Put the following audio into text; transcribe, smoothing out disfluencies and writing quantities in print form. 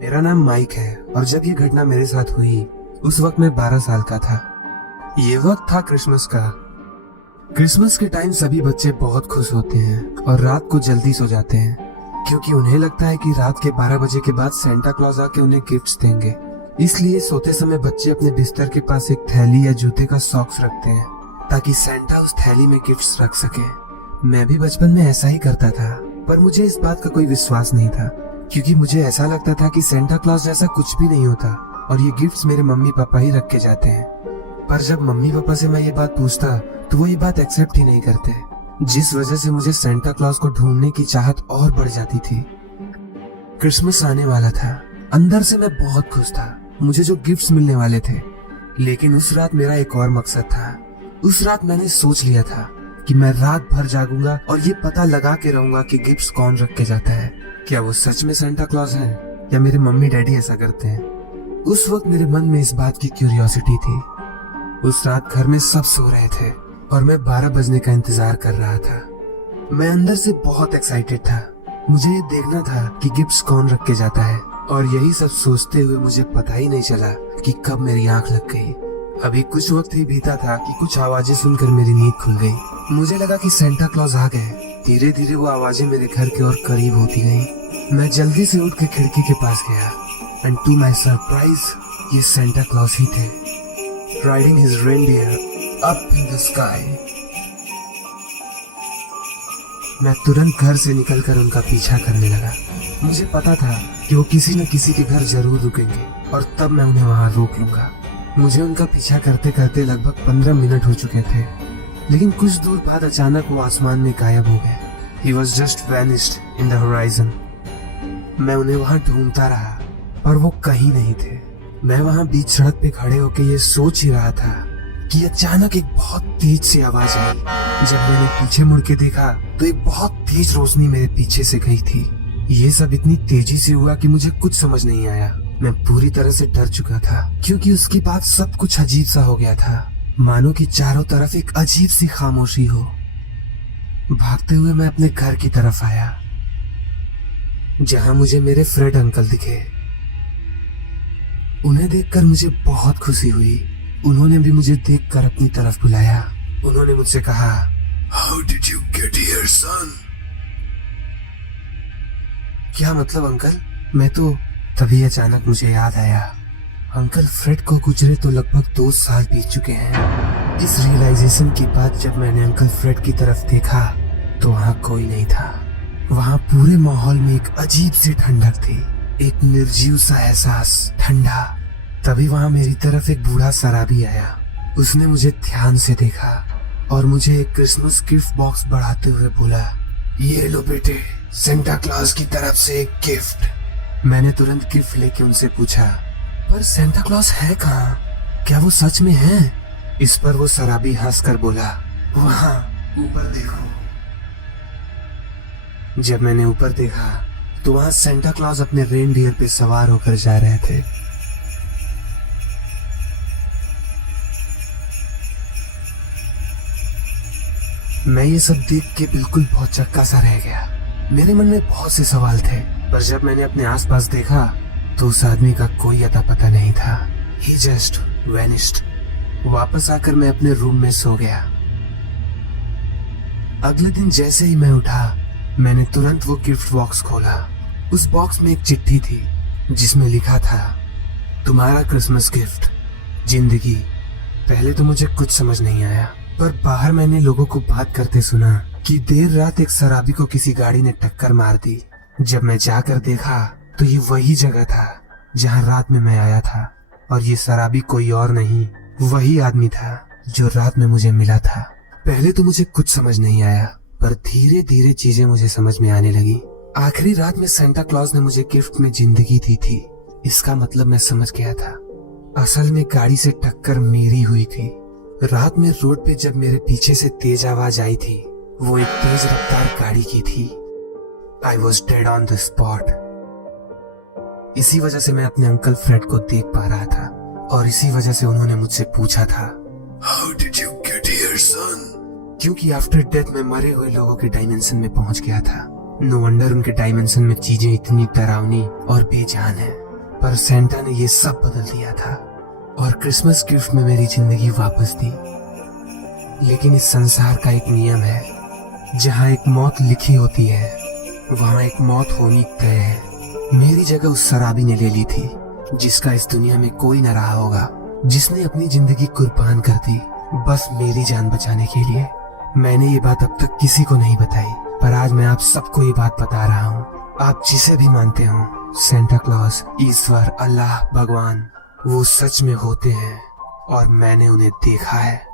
मेरा नाम माइक है और जब ये घटना मेरे साथ हुई उस वक्त मैं 12 साल का था। ये वक्त था क्रिसमस का। क्रिसमस के टाइम सभी बच्चे बहुत खुश होते हैं और रात को जल्दी सो जाते हैं क्योंकि उन्हें लगता है कि रात के 12 बजे के बाद सेंटा क्लॉज आके उन्हें गिफ्ट्स देंगे। इसलिए सोते समय बच्चे अपने बिस्तर के पास एक थैली या जूते का सॉक्स रखते हैं ताकि सेंटा उस थैली में गिफ्ट्स रख सके। मैं भी बचपन में ऐसा ही करता था, पर मुझे इस बात का कोई विश्वास नहीं था क्योंकि मुझे ऐसा लगता था कि सेंटा क्लॉज जैसा कुछ भी नहीं होता और ये गिफ्ट्स मेरे मम्मी पापा ही रख के जाते हैं। पर जब मम्मी पापा से मैं ये बात पूछता तो वो ये बात एक्सेप्ट ही नहीं करते, जिस वजह से मुझे सेंटा क्लॉज को ढूंढने की चाहत और बढ़ जाती थी। क्रिसमस आने वाला था, अंदर से मैं बहुत खुश था, मुझे जो गिफ्ट्स मिलने वाले थे। लेकिन उस रात मेरा एक और मकसद था। उस रात मैंने सोच लिया था कि मैं रात भर जागूंगा और ये पता लगा के रहूंगा कि गिफ्ट्स कौन रख के जाता है। क्या वो सच में सेंटा क्लॉज है या मेरे मम्मी डैडी ऐसा करते हैं? उस वक्त मेरे मन में इस बात की क्यूरियोसिटी थी। उस रात घर में सब सो रहे थे और मैं 12 बजने का इंतजार कर रहा था। मैं अंदर से बहुत एक्साइटेड था। मुझे ये देखना था कि गिफ्ट्स कौन रख के जाता है और यही सब सोचते हुए मुझे पता ही नहीं चला कि कब मेरी आंख लग गई। अभी कुछ वक्त ही बीता था कि कुछ आवाजें सुनकर मेरी नींद खुल गई। मुझे लगा कि सेंटा क्लॉज आ गए। धीरे धीरे वो आवाजें मेरे घर के और करीब होती गईं। मैं जल्दी से उठ के खिड़की के पास गया एंड टू माय सरप्राइज ये सेंटा क्लॉज ही थे, riding his reindeer up in the sky. मैं तुरंत घर से निकलकर उनका पीछा करने लगा। मुझे पता था कि वो किसी न किसी के घर जरूर रुकेंगे और तब मैं उन्हें वहां रोक लूंगा। मुझे उनका पीछा करते करते लगभग 15 मिनट हो चुके थे, लेकिन कुछ दूर बाद अचानक वो आसमान में गायब हो गए। He was just vanished in the horizon. मैं उन्हें वहां ढूंढता रहा पर वो कहीं नहीं थे। मैं वहां बीच सड़क पे खड़े होकर ये सोच ही रहा था कि अचानक एक बहुत तेज सी आवाज आई। जब मैंने पीछे मुड़ के देखा तो एक बहुत तेज रोशनी मेरे पीछे से गई थी। ये सब इतनी तेजी से हुआ कि मुझे कुछ समझ नहीं आया। मैं पूरी तरह से डर चुका था क्योंकि उसके बाद सब कुछ अजीब सा हो गया था, मानो कि चारों तरफ एक अजीब सी खामोशी हो। भागते हुए मैं अपने घर की तरफ आया जहां मुझे मेरे फ्रेड अंकल दिखे। उन्हें देखकर मुझे बहुत खुशी हुई। उन्होंने भी मुझे देखकर अपनी तरफ बुलाया। उन्होंने मुझसे कहा, How did you get here, son? क्या मतलब अंकल? मैं तो तभी अचानक मुझे याद आया, अंकल फ्रेड को गुजरे तो लगभग 2 साल बीत चुके हैं। इस रियलाइजेशन के बाद जब मैंने अंकल फ्रेड की तरफ देखा तो वहाँ कोई नहीं था। वहाँ पूरे माहौल में एक अजीब सी ठंडक थी, एक निर्जीव सा एहसास, ठंडा। तभी वहाँ मेरी तरफ एक बूढ़ा शराबी आया। उसने मुझे ध्यान से देखा और मुझे एक क्रिसमस गिफ्ट बॉक्स बढ़ाते हुए बोला, ये लो बेटे, सेंटा क्लॉज की तरफ से एक गिफ्ट। मैंने तुरंत गिफ्ट लेके उनसे पूछा, पर सेंटा क्लॉज है कहाँ? क्या वो सच में है? इस पर वो शराबी हंसकर बोला, वहाँ ऊपर देखो। जब मैंने ऊपर देखा तो वहाँ सेंटा क्लॉज अपने रेनडियर पे सवार होकर जा रहे थे। मैं ये सब देख के बिल्कुल भौचक्का सा रह गया। मेरे मन में बहुत से सवाल थे, पर जब मैंने अपने आसपास देखा तो उस आदमी का कोई अता पता नहीं था। He just vanished. वापस आकर मैं अपने रूम में सो गया। अगले दिन जैसे ही मैं उठा मैंने तुरंत वो गिफ्ट बॉक्स खोला। उस बॉक्स में एक चिट्ठी थी जिसमें लिखा था, तुम्हारा क्रिसमस गिफ्ट, जिंदगी। पहले तो मुझे कुछ समझ नहीं आया, पर बाहर मैंने लोगों को बात करते सुना कि देर रात एक शराबी को किसी गाड़ी ने टक्कर मार दी। जब मैं जाकर देखा तो ये वही जगह था जहां रात में मैं आया था और ये शराबी कोई और नहीं, वही आदमी था जो रात में मुझे मिला था। पहले तो मुझे कुछ समझ नहीं आया, पर धीरे धीरे चीजें मुझे समझ में आने लगी। आखिरी रात में सेंटा क्लॉज ने मुझे गिफ्ट में जिंदगी दी थी। इसका मतलब मैं समझ गया था, असल में गाड़ी से टक्कर मेरी हुई थी। रात में रोड पे जब मेरे पीछे से तेज आवाज आई थी, वो एक तेज रफ्तार गाड़ी की थी। I was dead on the spot. इसी वजह से मैं अपने अंकल फ्रेड को देख पा रहा था और इसी वजह से उन्होंने मुझसे पूछा था, How did you get here, son? क्योंकि आफ्टर डेथ मैं मरे हुए लोगों के डायमेंशन में पहुंच गया था। नो वंडर उनके डायमेंशन में चीजें इतनी डरावनी और बेजान है। पर सेंटा ने ये सब बदल दिया था और क्रिसमस गिफ्ट में मेरी जिंदगी वापस दी। लेकिन इस संसार का एक नियम है, जहाँ एक मौत लिखी होती है वहाँ एक मौत होनी तय है। मेरी जगह उस शराबी ने ले ली थी जिसका इस दुनिया में कोई न रहा होगा, जिसने अपनी जिंदगी कुर्बान कर दी बस मेरी जान बचाने के लिए। मैंने ये बात अब तक किसी को नहीं बताई, पर आज मैं आप सबको ये बात बता रहा हूँ। आप जिसे भी मानते हो, सेंटा क्लॉज, ईश्वर, अल्लाह, भगवान, वो सच में होते हैं और मैंने उन्हें देखा है।